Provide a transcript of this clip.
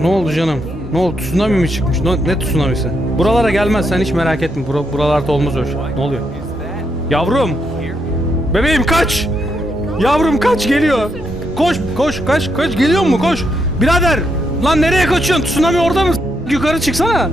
Ne oldu canım? Ne oldu? Tsunami mi çıkmış? Ne, ne tsunamisi? Buralara gelmez sen hiç merak etme. Bura, buralarda olmaz öyle şey. Ne oluyor? Yavrum! Bebeğim kaç! Yavrum kaç geliyor! Koş koş kaç kaç geliyor mu koş! Birader! Lan nereye kaçıyorsun? Tsunami orada mı? Yukarı çıksana!